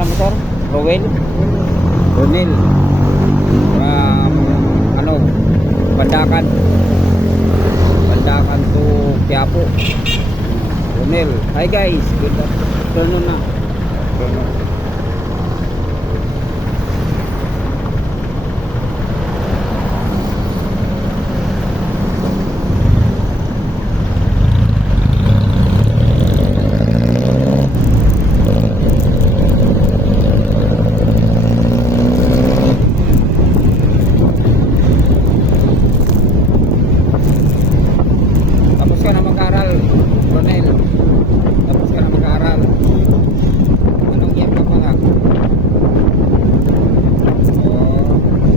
pangalan mo, sir? Rowel? Ronel. From, ano, Bandakan. Bandakan to Quiapo. Ronel. Hi guys. Good afternoon na. Tapos ka na mag-aral, Ronel. Tapos ka na mag-aral. Anong year ka pala?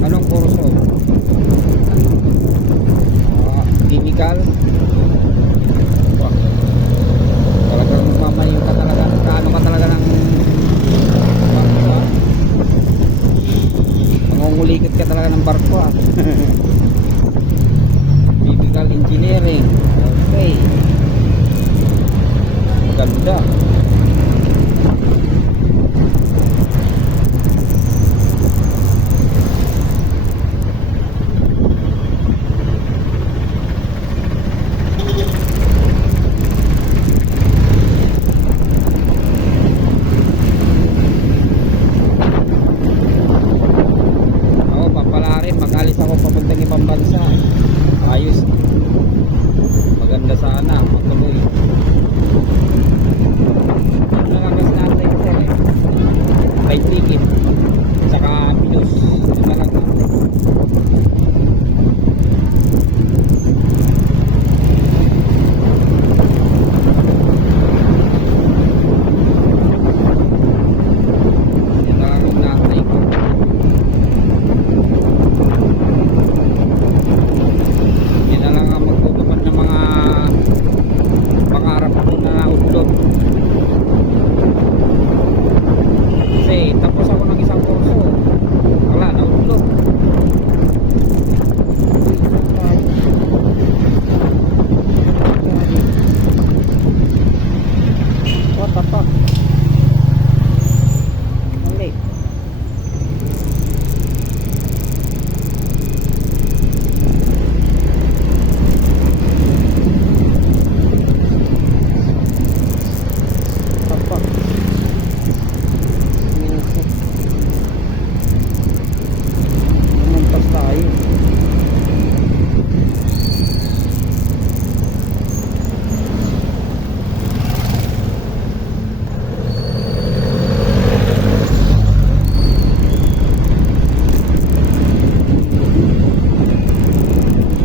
Anong kurso? Chemical? Talagang mamayo ka talaga. Kaano ka talaga ng barko, mangungulikot ka talaga ng barko, Chemical engineering. Okay. Maganda. Ako, papalarin. Mag-alis ako papuntang ibang bansa. Ayos. Maganda sana. Matuloy. Ano lang kasi natin kasi flight ticket. Saka pilos. Ito lang natin. Ito lang ang natin. Yan na lang ang magtutupad ng mga pangarap ko na udlot. Kasi tapos ako ng isang kurso. Wala, naudlot. What the fuck? Mali. Apa? Lumampas tayo.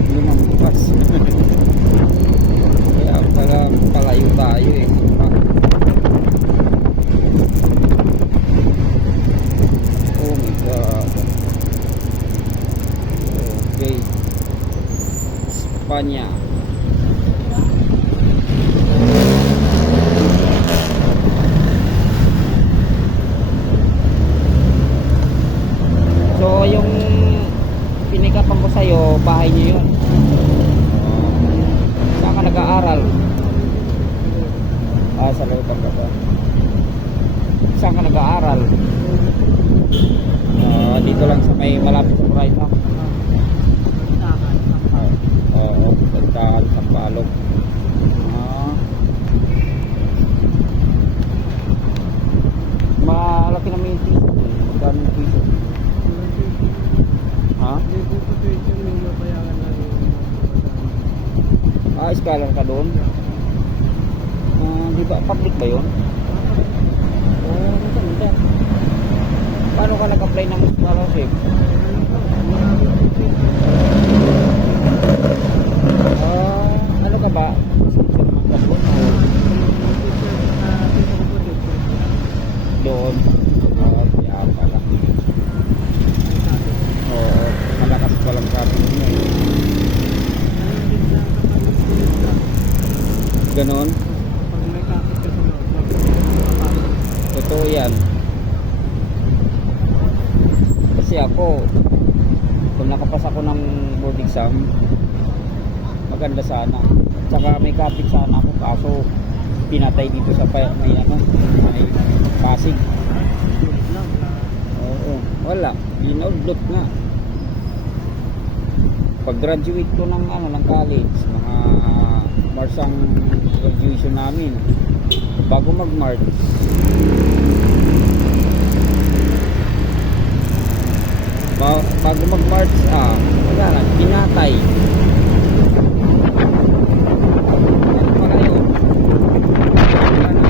Lumampas. Kaya pala palayo tayo eh. Oh my God. Okay. Espanya. So yung pinikapan ko sa'yo, bahay niyo yun. Saan ka nag-aaral? Sa Lutang ka ba? Saan ka nag-aaral? Dito lang sa may malapit sa Murayta. Oo, Bandakan, Sampalok. Malaki naman yung piso. Magkano yung piso? Ha? Scholar ka doon? Di ba public ba yun? Maganda. Paano ka nag-apply ng scholarship? Ano ka ba? Doon. Kaya pala. Oo, malakas palang sabi niya. Ganon? Totoo yan. Kasi ako, kung nakapas ako ng board exam, maganda sana. Tsaka may kapit sana ako, kaso pinatay dito sa may Pasig. Wala, binaudlot nga. Pag-graduate ko ng ng college, mga March ang graduation namin. Bago mag-March, bago mag-March, wala na, pinatay. Ano pala yun? Wala na.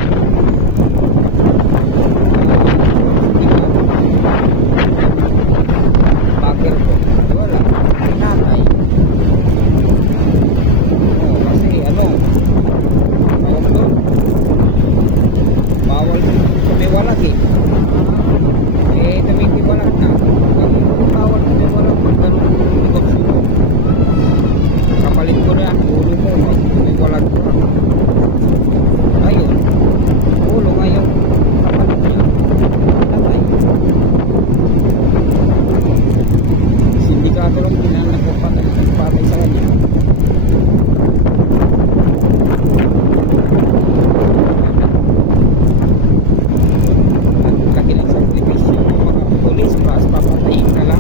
Bakit ko? Wala, pinatay. Kasi tawag doon, bawal tumiwalag eh. Tumiwalag na. Ang bawal tumiwalag pag ganun negosyo mo. Kapalit ko na yan, ulo mo, tumiwalag ko na. Ayun, ulo ngayon, kapalit nyo, patay. Sindikato lang din ang nagpapatay sa kanya. Laki ng sakripisyo ng mga pulis para papatayin ka lang.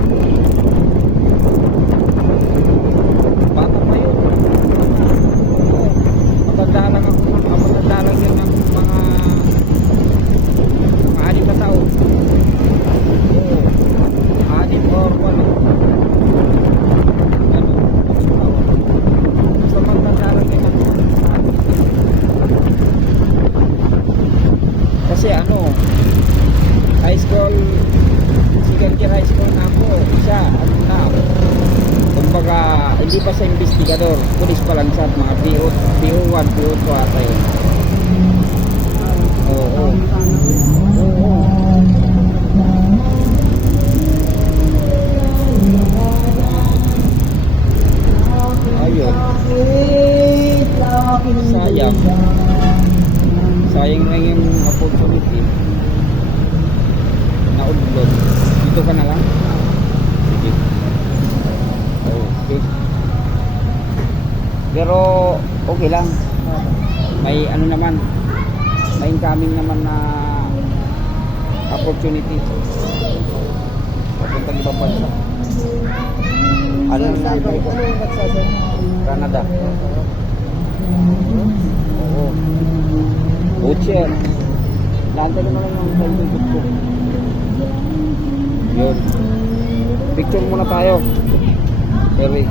Bata pa yun. Matanda lang ako, matanda lang yun ng mga 6 na taon. Oo, 6 or 8. Ano? Basta matanda lang yun ng kasi high school, second year high school na ako, siya, na, kumbaga, hindi pa sa investigador, pulis pa lang siya, mga PO1, PO2 ata yun. Oo. Ayun. Sayang lang yung opportunity. Naudlot. Dito ka na lang. Sige. Okay. Pero okay lang. May naman, may incoming naman na opportunity. Papuntang ibang bansa. Ano na ibig ko? Canada. Oo. Butcher. Lanta naman lang yung pag-ibig ko. Yun. Picture muna tayo. Sorry.